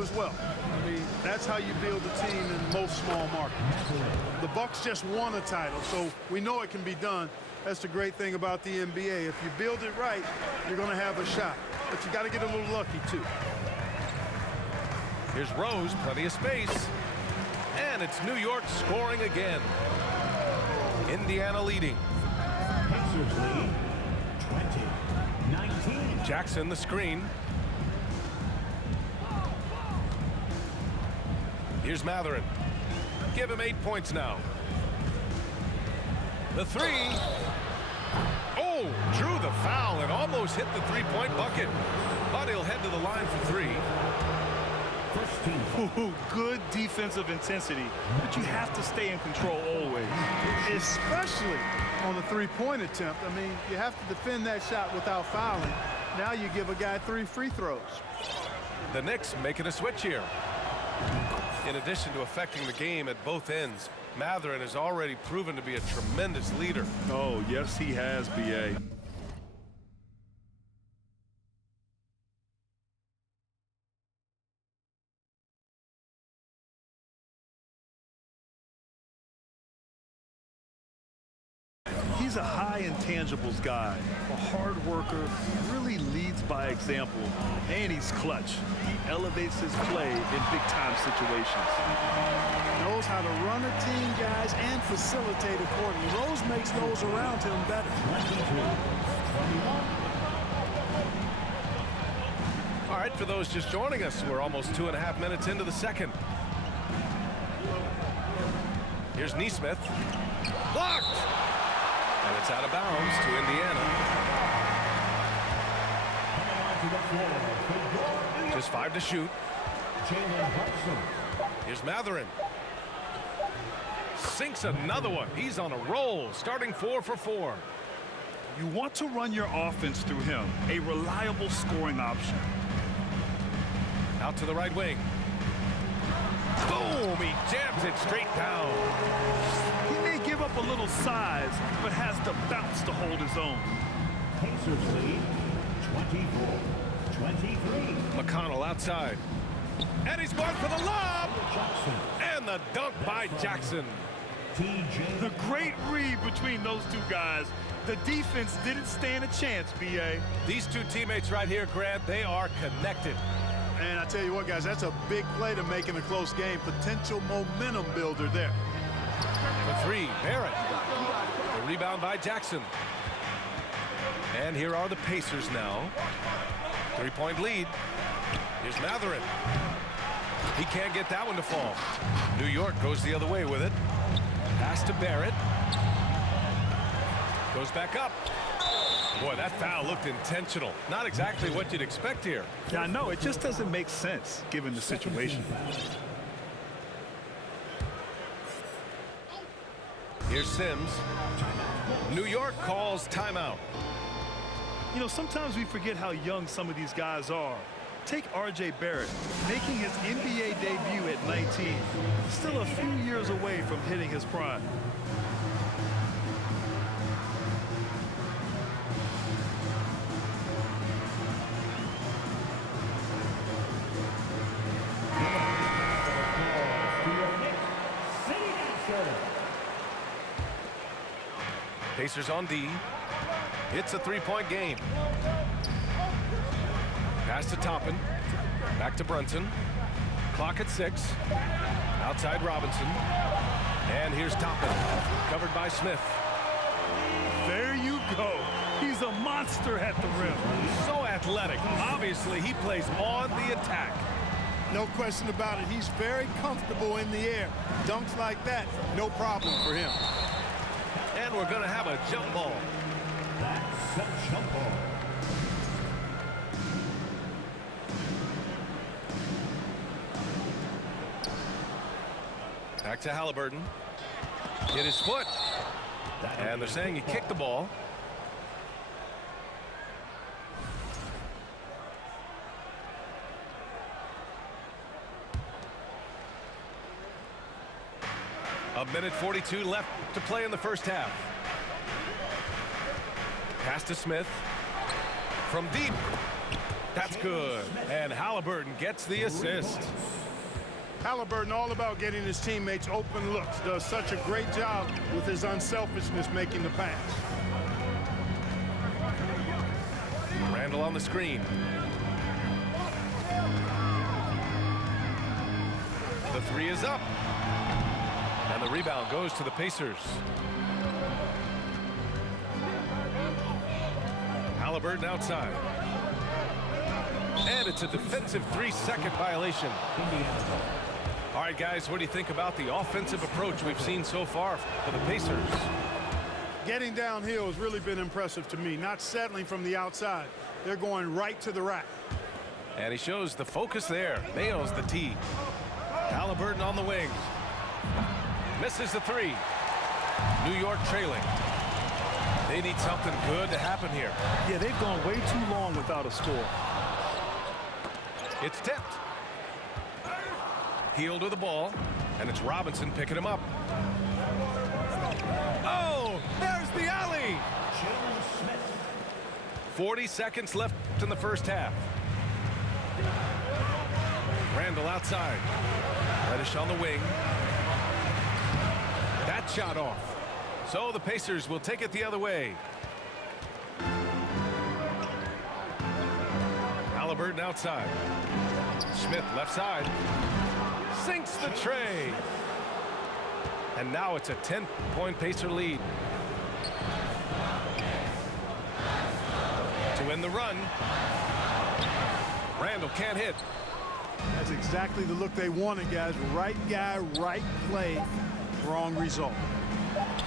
do as well. I mean, that's how you build a team in most small markets. The Bucks just won a title, so we know it can be done. That's the great thing about the NBA. If you build it right, you're going to have a shot. But you got to get a little lucky, too. Here's Rose, plenty of space. And it's New York scoring again. Indiana leading. Pacers lead 20-19. Jackson the screen. Here's Mathurin. Give him 8 points now. The three. Oh, drew the foul and almost hit the three-point bucket. But he'll head to the line for three. Ooh, good defensive intensity, but you have to stay in control always. Especially on the three-point attempt. I mean, you have to defend that shot without fouling. Now you give a guy 3 free throws. The Knicks making a switch here. In addition to affecting the game at both ends, Mathurin has already proven to be a tremendous leader. Oh, yes, he has, B.A. He's a high intangibles guy, a hard worker, really leads by example, and he's clutch. He elevates his play in big-time situations. Knows how to run a team, guys, and facilitate accordingly. Rose makes those around him better. All right, for those just joining us, we're almost 2.5 minutes into the second. Here's Nesmith. Blocked! And it's out of bounds to Indiana. Just 5 to shoot. Here's Mathurin. Sinks another one. He's on a roll, starting 4 for 4. You want to run your offense through him, a reliable scoring option. Out to the right wing. Boom! He jams it straight down. He may give up a little size, but has the bounce to hold his own. Pacers lead 24-23. McConnell outside. And he's going for the lob! Jackson. And the dunk by Jackson. TJ. The great read between those two guys. The defense didn't stand a chance, B.A. These two teammates right here, Grant, they are connected. And I tell you what, guys, that's a big play to make in a close game. Potential momentum builder there. For 3, Barrett. The rebound by Jackson. And here are the Pacers now. 3-point lead. Here's Mathurin. He can't get that one to fall. New York goes the other way with it. Pass to Barrett. Goes back up. Boy, that foul looked intentional. Not exactly what you'd expect here. Yeah, I know. It just doesn't make sense, given the situation. Here's Sims. New York calls timeout. You know, sometimes we forget how young some of these guys are. Take R.J. Barrett, making his NBA debut at 19. Still a few years away from hitting his prime. Pacers on D. It's a 3-point game. Pass to Toppin. Back to Brunson. Clock at 6. Outside Robinson. And here's Toppin. Covered by Smith. There you go. He's a monster at the rim. So athletic. Obviously, he plays on the attack. No question about it. He's very comfortable in the air. Dunks like that, no problem for him. And we're going to have a jump ball. That's a jump ball. Back to Halliburton. Hit his foot. And they're saying he kicked the ball. A minute 42 left to play in the first half. Pass to Smith. From deep. That's good. And Halliburton gets the assist. Halliburton all about getting his teammates open looks. Does such a great job with his unselfishness making the pass. Randall on the screen. The three is up. And the rebound goes to the Pacers. Halliburton outside. And it's a defensive 3-second violation. All right, guys, what do you think about the offensive approach we've seen so far for the Pacers? Getting downhill has really been impressive to me. Not settling from the outside. They're going right to the rack. And he shows the focus there. Nails the tee. Halliburton on the wing. Misses the three. New York trailing. They need something good to happen here. Yeah, they've gone way too long without a score. It's tipped. Hield with the ball, and it's Robinson picking him up. Oh, there's the alley. 40 seconds left in the first half. Randall outside. Reddish on the wing. That shot off. So the Pacers will take it the other way. Halliburton outside. Smith left side. Sinks the tray. And now it's a 10-point Pacer lead. To win the run. Randall can't hit. That's exactly the look they wanted, guys. Right guy, right play, wrong result.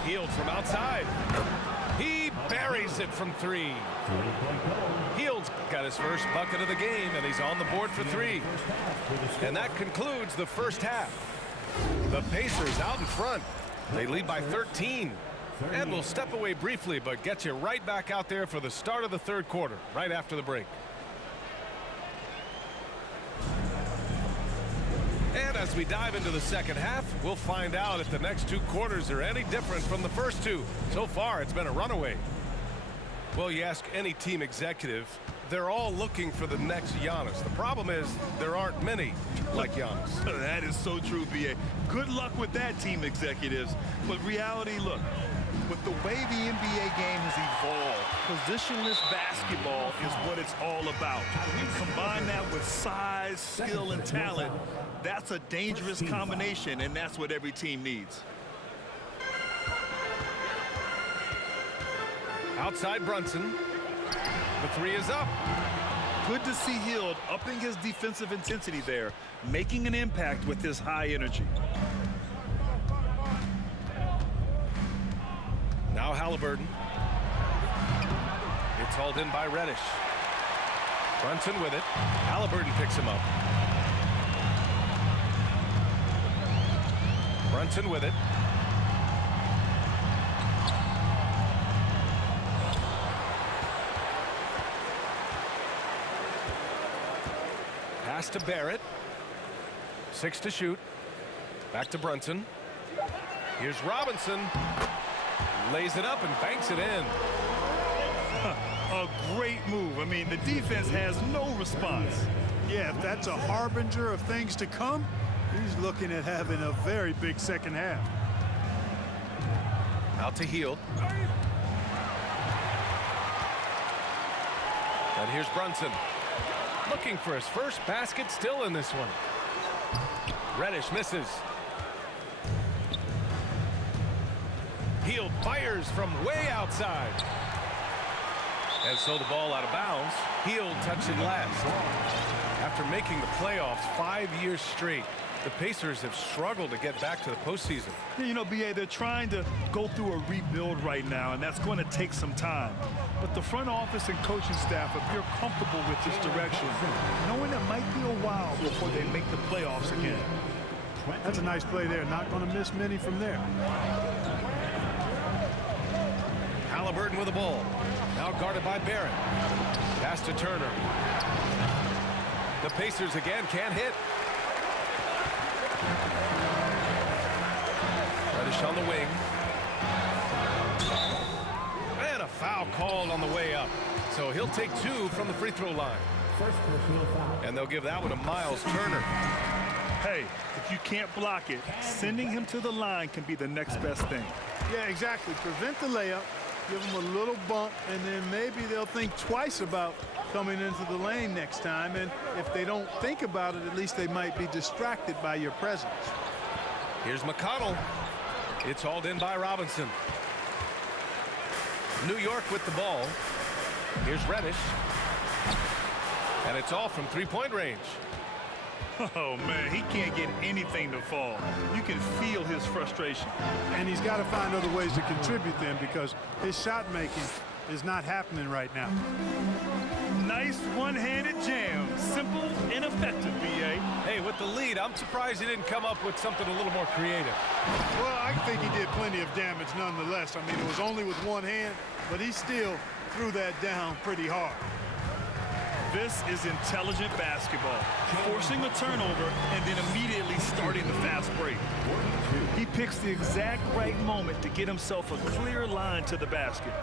Hield from outside. He buries it from three. Hield's got his first bucket of the game, and he's on the board for three. And that concludes the first half. The Pacers out in front. They lead by 13. And we'll step away briefly, but get you right back out there for the start of the third quarter, right after the break. And as we dive into the second half, we'll find out if the next two quarters are any different from the first two. So far, it's been a runaway. Well, you ask any team executive, they're all looking for the next Giannis. The problem is there aren't many like Giannis. That is so true, B.A. Good luck with that, team executives. But reality, look, with the way the NBA game has evolved, positionless basketball is what it's all about. You combine that with size, skill, and talent, that's a dangerous combination, and that's what every team needs. Outside Brunson. The three is up. Good to see Hield upping his defensive intensity there, making an impact with his high energy. Now Halliburton. It's hauled in by Reddish. Brunson with it. Halliburton picks him up. Brunson with it. Pass to Barrett. 6 to shoot. Back to Brunson. Here's Robinson. Lays it up and banks it in. A great move. I mean, the defense has no response. Yeah, if that's a harbinger of things to come, he's looking at having a very big second half. Out to Hield. And here's Brunson. Looking for his first basket, still in this one. Reddish misses. Hield fires from way outside. And so the ball out of bounds. Hield touched it last. After making the playoffs 5 years straight, the Pacers have struggled to get back to the postseason. You know, B.A., they're trying to go through a rebuild right now, and that's going to take some time. But the front office and coaching staff appear comfortable with this direction, knowing it might be a while before they make the playoffs again. That's a nice play there. Not going to miss many from there. Halliburton with the ball. Now guarded by Barrett. Pass to Turner. The Pacers again can't hit. Reddish on the wing. And a foul called on the way up. So he'll take 2 from the free throw line. First personal foul. And they'll give that one to Miles Turner. Hey, if you can't block it, sending him to the line can be the next best thing. Yeah, exactly. Prevent the layup, give them a little bump, and then maybe they'll think twice about coming into the lane next time. And if they don't think about it, at least they might be distracted by your presence. Here's McConnell. It's hauled in by Robinson. New York with the ball. Here's Reddish. And it's off from three-point range. Oh, man, he can't get anything to fall. You can feel his frustration. And he's got to find other ways to contribute then, because his shot making is not happening right now. Nice one-handed jam. Simple and effective, B.A. Hey, with the lead, I'm surprised he didn't come up with something a little more creative. Well, I think he did plenty of damage nonetheless. I mean, it was only with one hand, but he still threw that down pretty hard. This is intelligent basketball, forcing a turnover and then immediately starting the fast break. He picks the exact right moment to get himself a clear line to the basket.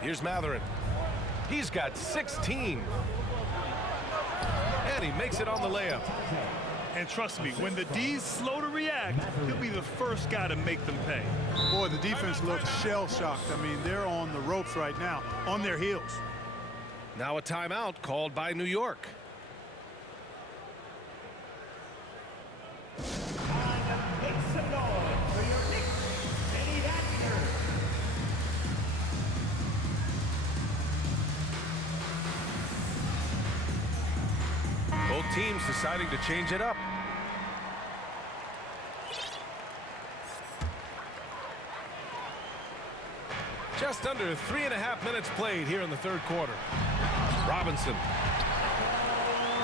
Here's Matherin. He's got 16. And he makes it on the layup. And trust me, when the D's slow to react, he'll be the first guy to make them pay. Boy, the defense looks shell-shocked. I mean, they're on the ropes right now, on their heels. Now a timeout called by New York. Make some noise for your Knicks, Kenny Atkinson. Both teams deciding to change it up. Just under 3.5 minutes played here in the third quarter. Robinson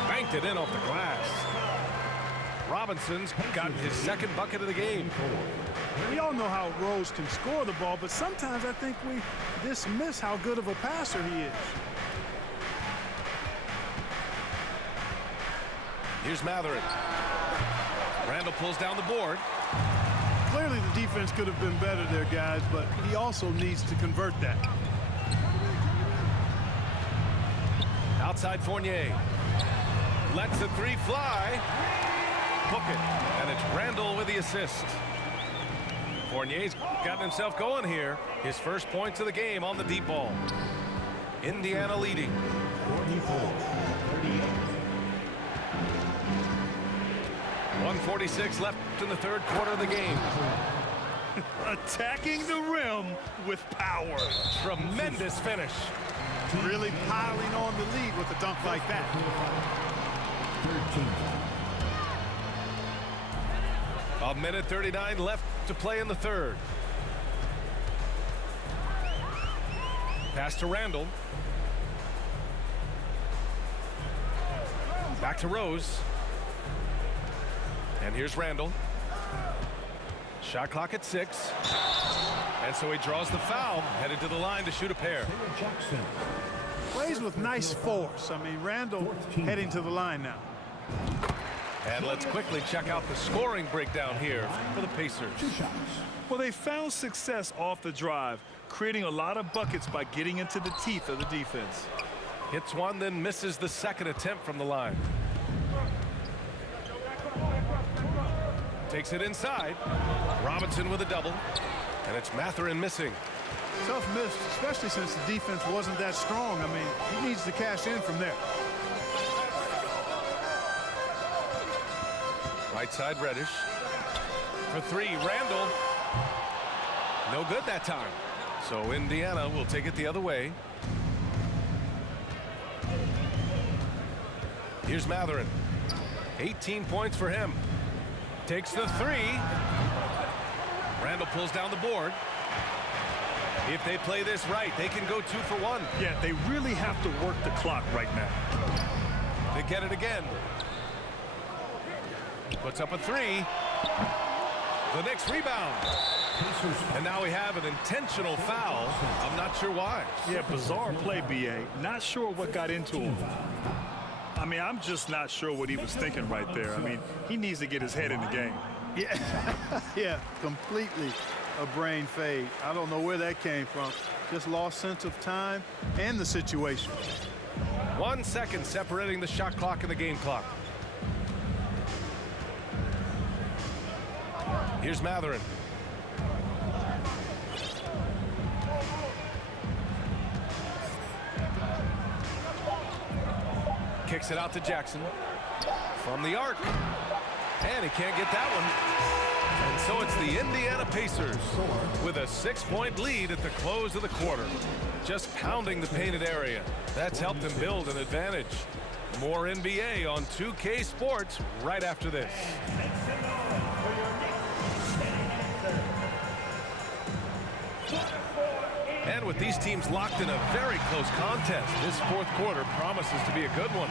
banked it in off the glass. Robinson's gotten his second bucket of the game. We all know how Rose can score the ball, but sometimes I think we dismiss how good of a passer he is. Here's Matherin. Randall pulls down the board. Clearly the defense could have been better there, guys, but he also needs to convert that. Outside Fournier. Lets the three fly. Book it. And it's Randall with the assist. Fournier's gotten himself going here. His first points of the game on the deep ball. Indiana leading. 44-38. 1:46 left in the third quarter of the game. Attacking the rim with power. Tremendous finish. Really piling on the lead with a dunk like that. 13. A minute 39 left to play in the third. Pass to Randall. Back to Rose. And here's Randall. Shot clock at 6. And so he draws the foul, headed to the line to shoot a pair. Jackson. Plays with nice force. I mean, Randall heading to the line now. And let's quickly check out the scoring breakdown here for the Pacers. 2 shots. Well, they found success off the drive, creating a lot of buckets by getting into the teeth of the defense. Hits one, then misses the second attempt from the line. Takes it inside. Robinson with a double. And it's Matherin missing. Tough miss, especially since the defense wasn't that strong. I mean, he needs to cash in from there. Right side Reddish. For 3, Randall. No good that time. So Indiana will take it the other way. Here's Matherin. 18 points for him. Takes the 3. Randall pulls down the board. If they play this right, they can go 2 for 1. Yeah, they really have to work the clock right now. They get it again. Puts up a 3. The Knicks rebound. And now we have an intentional foul. I'm not sure why. Yeah, bizarre play, B.A. Not sure what got into him. I mean, I'm just not sure what he was thinking right there. I mean, he needs to get his head in the game. Yeah, yeah, completely a brain fade. I don't know where that came from. Just lost sense of time and the situation. 1 second separating the shot clock and the game clock. Here's Matherin. Kicks it out to Jackson from the arc, and he can't get that one. And so it's the Indiana Pacers with a 6-point lead at the close of the quarter, just pounding the painted area. That's helped them build an advantage. More NBA on 2K Sports right after this. And with these teams locked in a very close contest, this fourth quarter promises to be a good one.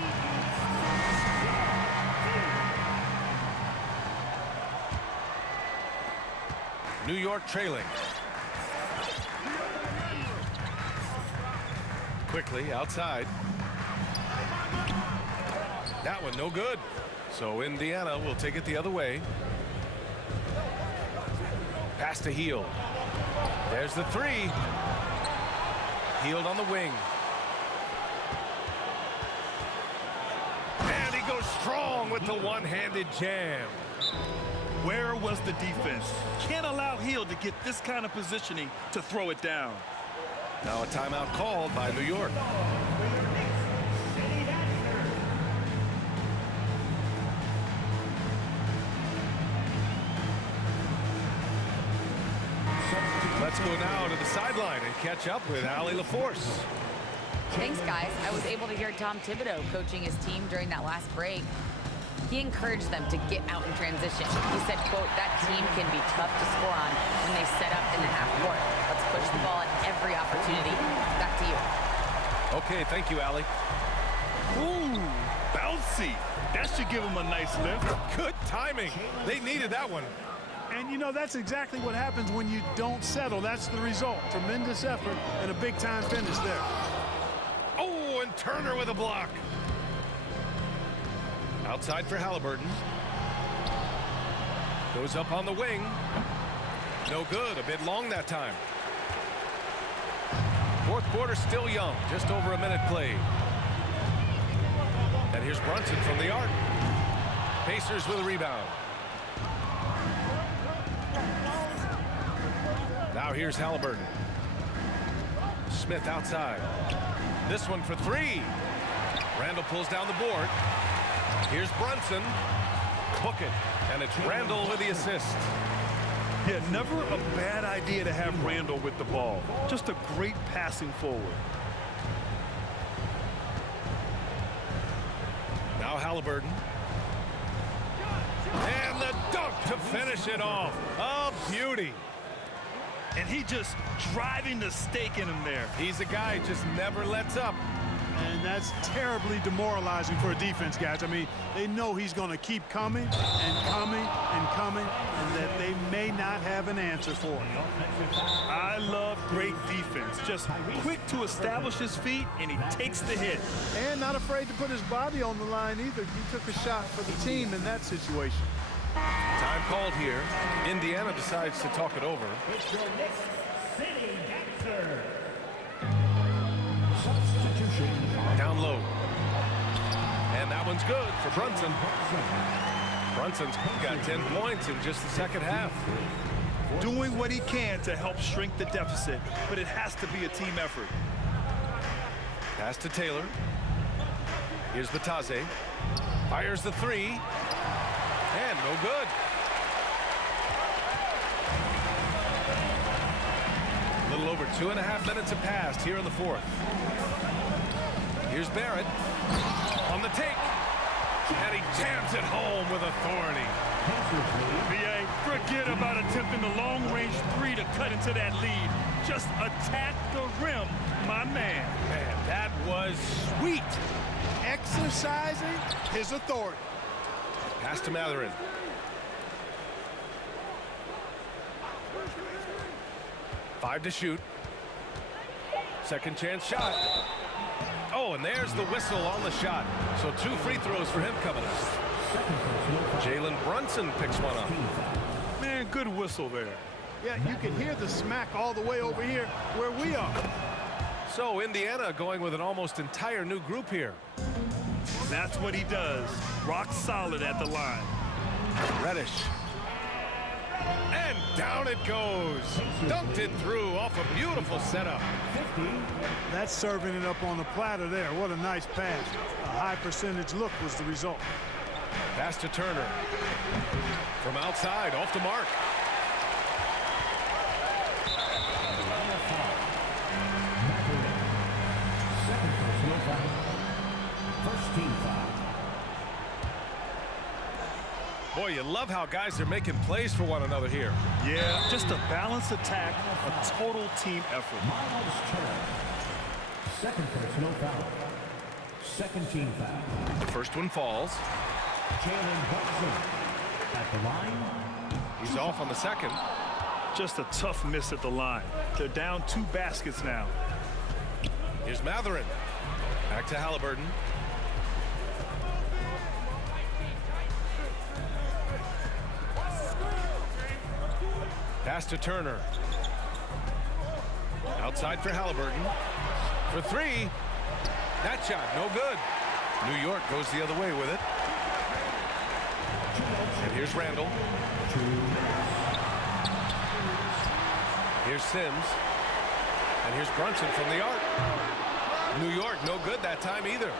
New York trailing. Quickly outside. That one no good. So Indiana will take it the other way. Pass to Hield. There's the three. Hield on the wing. And he goes strong with the one-handed jam. Where was the defense? Can't allow Hield to get this kind of positioning to throw it down. Now a timeout called by New York. Let's go now to the sideline and catch up with Allie LaForce. Thanks, guys. I was able to hear Tom Thibodeau coaching his team during that last break. He encouraged them to get out in transition. He said, quote, that team can be tough to score on when they set up in the half court. Let's push the ball at every opportunity. Back to you. Okay, thank you, Allie. Ooh, bouncy. That should give him a nice lift. Good timing. They needed that one. And, you know, that's exactly what happens when you don't settle. That's the result. Tremendous effort and a big-time finish there. Oh, and Turner with a block. Outside for Halliburton. Goes up on the wing. No good. A bit long that time. Fourth quarter still young. Just over a minute played. And here's Brunson from the arc. Pacers with a rebound. Now here's Halliburton. Smith outside. This one for three. Randall pulls down the board. Here's Brunson. Book it. And it's Randall with the assist. Yeah, never a bad idea to have Randall with the ball. Just a great passing forward. Now Halliburton. And the dunk to finish it off. A beauty. And he just driving the stake in him there. He's a guy who just never lets up. And that's terribly demoralizing for a defense, guys. I mean, they know he's going to keep coming and coming and coming, and that they may not have an answer for it. I love great defense. Just quick to establish his feet, and he takes the hit. And not afraid to put his body on the line either. He took a shot for the team in that situation. Time called here. Indiana decides to talk it over. It's your next city dancer. Down low. And that one's good for Brunson. Brunson's got 10 points in just the second half. Doing what he can to help shrink the deficit, but it has to be a team effort. Pass to Taylor. Here's Batase. Fires the three. And no good. A little over 2.5 minutes have passed here in the fourth. Here's Barrett on the take. And he jams it home with authority. BA, forget about attempting the long-range three to cut into that lead. Just attack the rim, my man. Man, that was sweet. Exercising his authority. Pass to Matherin. Five to shoot. Second chance shot. Oh, and there's the whistle on the shot. So 2 free throws for him coming up. Jalen Brunson picks one up. Man, good whistle there. Yeah, you can hear the smack all the way over here where we are. So Indiana going with an almost entire new group here. That's what he does. Rock solid at the line. Reddish. And down it goes. Dunked it through off a beautiful setup. That's serving it up on the platter there. What a nice pass. A high percentage look was the result. Pass to Turner. From outside, off the mark. First team foul. Boy, you love how guys are making plays for one another here. Yeah, just a balanced attack, a total team effort. Miles Turner. Second personal foul. Second team foul. The first one falls. Jalen Hudson at the line. He's off on the second. Just a tough miss at the line. They're down 2 baskets now. Here's Matherin. Back to Halliburton. Pass to Turner. Outside for Halliburton. For 3. That shot, no good. New York goes the other way with it. And here's Randall. Here's Sims. And here's Brunson from the arc. New York, no good that time either.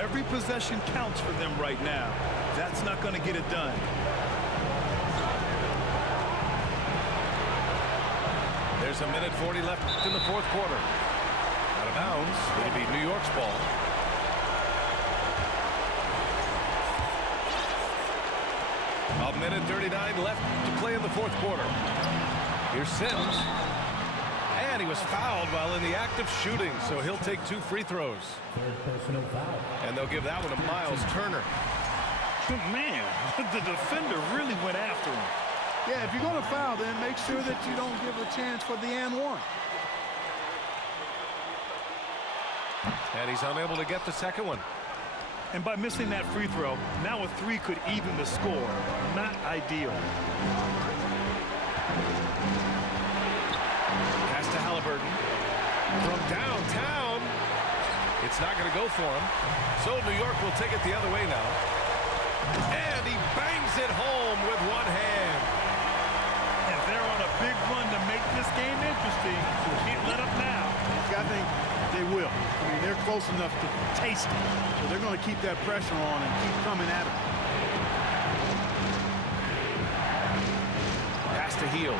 Every possession counts for them right now. That's not going to get it done. There's a minute 40 left in the fourth quarter. Out of bounds. It'll be New York's ball. A minute 39 left to play in the fourth quarter. Here's Sims. And he was fouled while in the act of shooting, so he'll take 2 free throws. Third personal foul. And they'll give that one to Miles Turner. Man, the defender really went after him. Yeah, if you're going to foul, then make sure that you don't give a chance for the and one. And he's unable to get the second one. And by missing that free throw, now a 3 could even the score. Not ideal. Pass to Halliburton. From downtown. It's not going to go for him. So New York will take it the other way now. And he bangs it home with one hand. And they're on a big run to make this game interesting. Can't let up now. I think they will. I mean, they're close enough to taste it. So they're going to keep that pressure on and keep coming at it. Pass to Hield.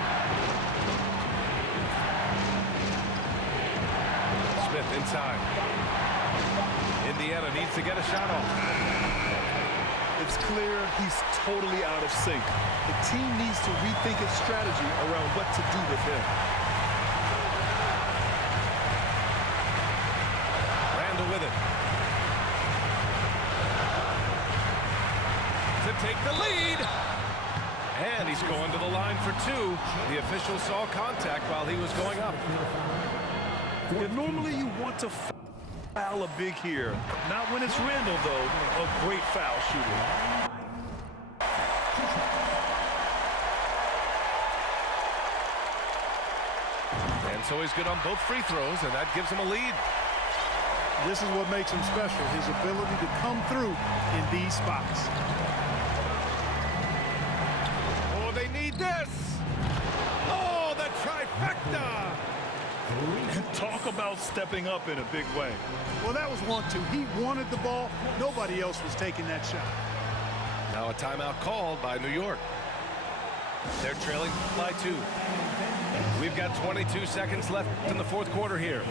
Smith inside. Indiana needs to get a shot off. It's clear he's totally out of sync. The team needs to rethink its strategy around what to do with him. Randall with it. To take the lead. And he's going to the line for 2. The official saw contact while he was going up. And normally you want to foul a big here. Not when it's Randall, though. A great foul shooter. And so he's good on both free throws, and that gives him a lead. This is what makes him special, his ability to come through in these spots. Oh, they need this. Oh, the trifecta. And talk about stepping up in a big way. Well, that was 1-2. He wanted the ball. Nobody else was taking that shot. Now a timeout called by New York. They're trailing by 2. We've got 22 seconds left in the fourth quarter here.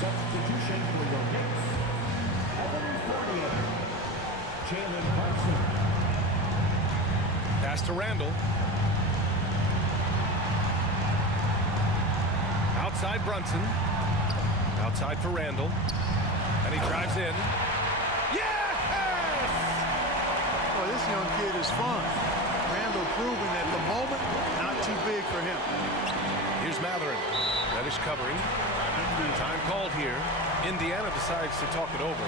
Substitution for your Knicks. Evan Fournier. Jalen Hudson. Pass to Randall. Outside Brunson. Outside for Randall. And he drives in. Yes! Boy, this young kid is fun. Randall proving at the moment, not too big for him. Here's Matherin. Reddish covering. Time called here. Indiana decides to talk it over.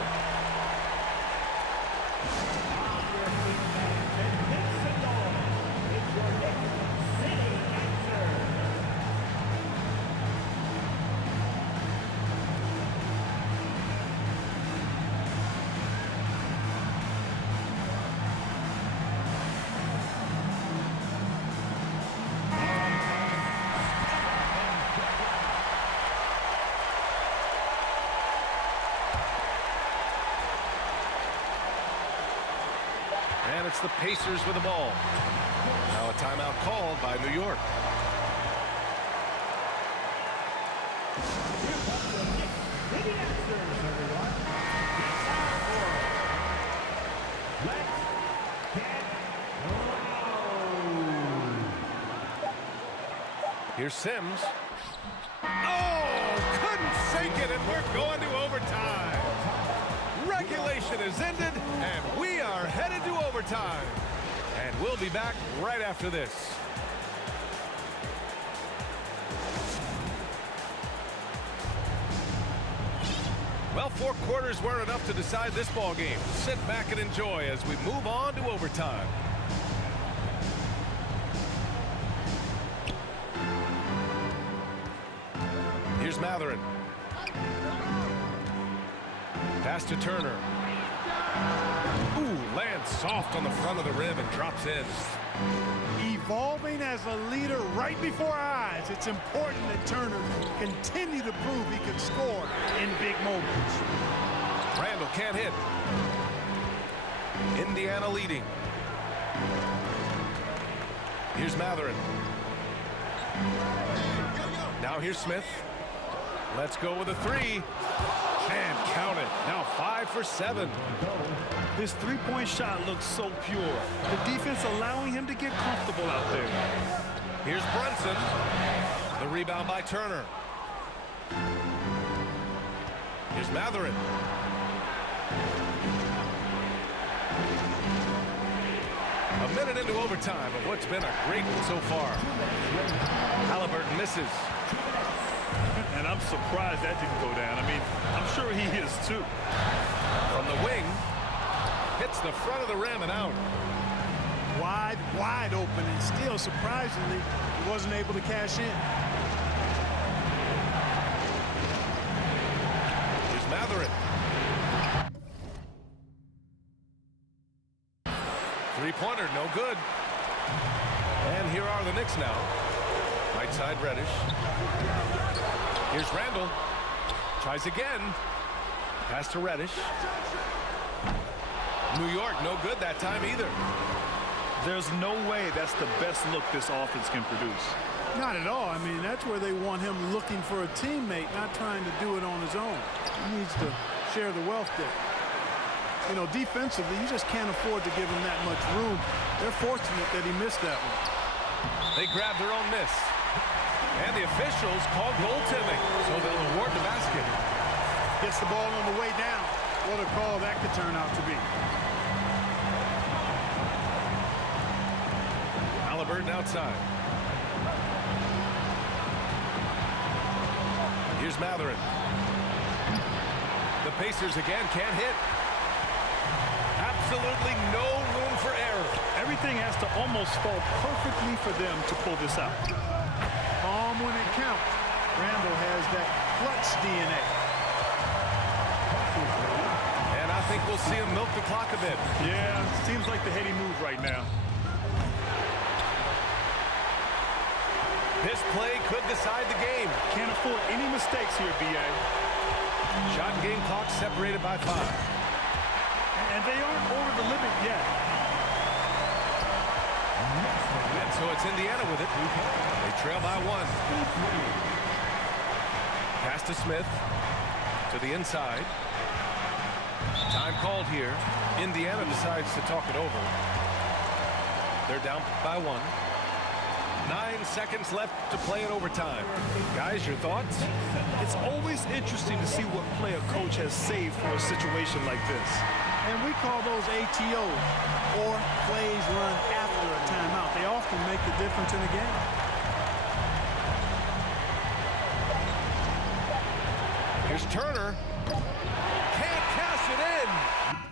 And it's the Pacers with the ball. Now a timeout called by New York. Here's Sims. Oh, couldn't sink it, and we're going to overtime. Regulation is ended, and we are headed to overtime. And we'll be back right after this. Well, 4 quarters weren't enough to decide this ball game. Sit back and enjoy as we move on to overtime. Here's Matherin. Pass to Turner. Ooh, lands soft on the front of the rim and drops in. Evolving as a leader right before our eyes. It's important that Turner continue to prove he can score in big moments. Randall can't hit. Indiana leading. Here's Matherin. Now here's Smith. Let's go with a 3. And count it. Now 5 for 7. His three-point shot looks so pure. The defense allowing him to get comfortable out there. Here's Brunson. The rebound by Turner. Here's Matherin. A minute into overtime of what's been a great one so far. Halliburton misses. And I'm surprised that didn't go down. I mean, I'm sure he is too. From the wing, hits the front of the rim and out. Wide open, and still, surprisingly, he wasn't able to cash in. Here's Matherin. Three-pointer, no good. And here are the Knicks now. Right side, Reddish. Here's Randall. Tries again. Pass to Reddish. New York, no good that time either. There's no way that's the best look this offense can produce. Not at all. I mean, that's where they want him looking for a teammate, not trying to do it on his own. He needs to share the wealth there. You know, defensively, you just can't afford to give him that much room. They're fortunate that he missed that one. They grabbed their own miss. And the officials called goaltending, so they'll award the basket. Gets the ball on the way down. What a call that could turn out to be. Halliburton outside. Here's Matherin. The Pacers again can't hit. Absolutely no room for error. Everything has to almost fall perfectly for them to pull this out. Calm when it counts. Randall has that clutch DNA. And I think we'll see him milk the clock a bit. Yeah, seems like the heady move right now. This play could decide the game. Can't afford any mistakes here, B.A. Shot and game clock separated by 5. And they aren't over the limit yet. And so it's Indiana with it. They trail by 1. Pass to Smith. To the inside. Time called here. Indiana decides to talk it over. They're down by 1. 9 seconds left to play in overtime. Guys, your thoughts? It's always interesting to see what play a coach has saved for a situation like this. And we call those ATOs, or plays run after a timeout. They often make the difference in a game. Here's Turner. Can't cash it in.